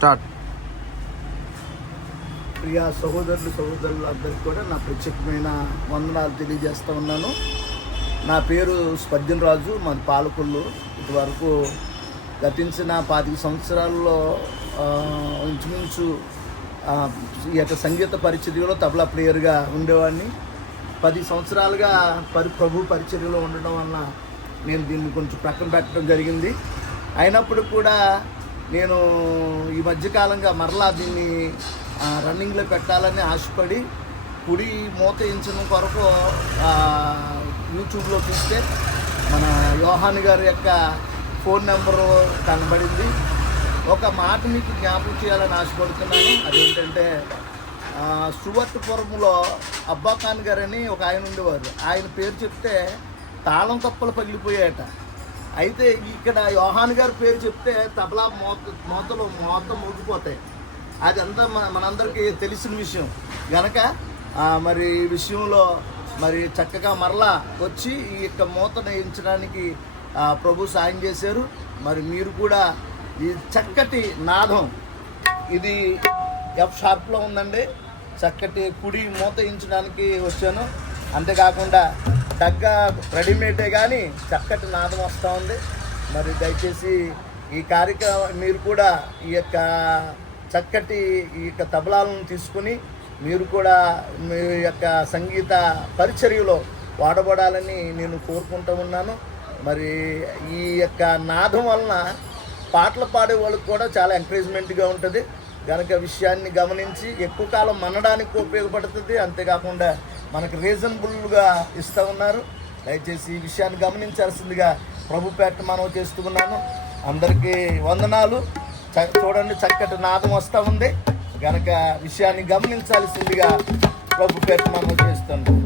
Start. Priya సహోదరులు అందరికీ కూడా నా ప్రత్యేకమైన వందనాలు తెలియజేస్తూ ఉన్నాను. నా పేరు స్పర్జన్ రాజు, మాది పాలకొల్లు. ఇటువరకు గతించిన 25 సంవత్సరాల్లో ఇంచుమించు ఈ యొక్క సంగీత పరిచర్యలో తబలా ప్లేయర్గా ఉండేవాడిని. 10 సంవత్సరాలుగా ప్రభు పరిచర్యలో ఉండడం వలన నేను దీన్ని కొంచెం ప్రక్కన పెట్టడం జరిగింది. అయినప్పుడు కూడా నేను ఈ మధ్యకాలంగా మరలా దీన్ని రన్నింగ్లో పెట్టాలని ఆశపడి కుడి మూత ఎంచడం కొరకు యూట్యూబ్లో చూస్తే మన యోహాన్ గారి యొక్క ఫోన్ నెంబరు కనబడింది. ఒక మాట మీకు జ్ఞాపకం చేయాలని ఆశపడుతున్నాను. అదేంటంటే సువర్తపురంలో అబ్బా ఖాన్ గారు అని ఒక ఆయన ఉండేవారు. ఆయన పేరు చెప్తే తాళం కప్పలు పగిలిపోయాయట. అయితే ఇక్కడ యోహాన్ గారి పేరు చెప్తే తబలా మూత మోగిపోతాయి. అదంతా మనందరికీ తెలిసిన విషయం గనక మరి ఈ విషయంలో మరి చక్కగా మరలా వచ్చి ఈ యొక్క మూతను ఎంచడానికి ప్రభు సాయం చేశారు. మరి మీరు కూడా ఈ చక్కటి నాదం, ఇది ఎఫ్ షార్ప్లో ఉందండి, చక్కటి కుడి మూత ఎంచడానికి వచ్చాను. అంతేకాకుండా దగ్గర రెడీమేడే కానీ చక్కటి నాదం వస్తూ ఉంది. మరి దయచేసి ఈ కార్యక్రమం మీరు కూడా ఈ యొక్క చక్కటి ఈ యొక్క తబలాలను తీసుకుని మీరు కూడా మీ యొక్క సంగీత పరిచర్యలో వాడబడాలని నేను కోరుకుంటూ ఉన్నాను. మరి ఈ యొక్క నాదం వలన పాటలు పాడే వాళ్ళకి కూడా చాలా ఎంకరేజ్మెంట్గా ఉంటుంది కనుక విషయాన్ని గమనించి ఎక్కువ కాలం మనడానికి ఉపయోగపడుతుంది. అంతేకాకుండా మనకు రీజనబుల్గా ఇస్తూ ఉన్నారు. దయచేసి ఈ విషయాన్ని గమనించాల్సిందిగా ప్రభు పేట మనవి చేస్తూ ఉన్నాను. అందరికీ వందనాలు. చూడండి, చక్కటి నాదం వస్తూ ఉంది కనుక విషయాన్ని గమనించాల్సిందిగా ప్రభు పేట మనవి చేస్తున్నాను.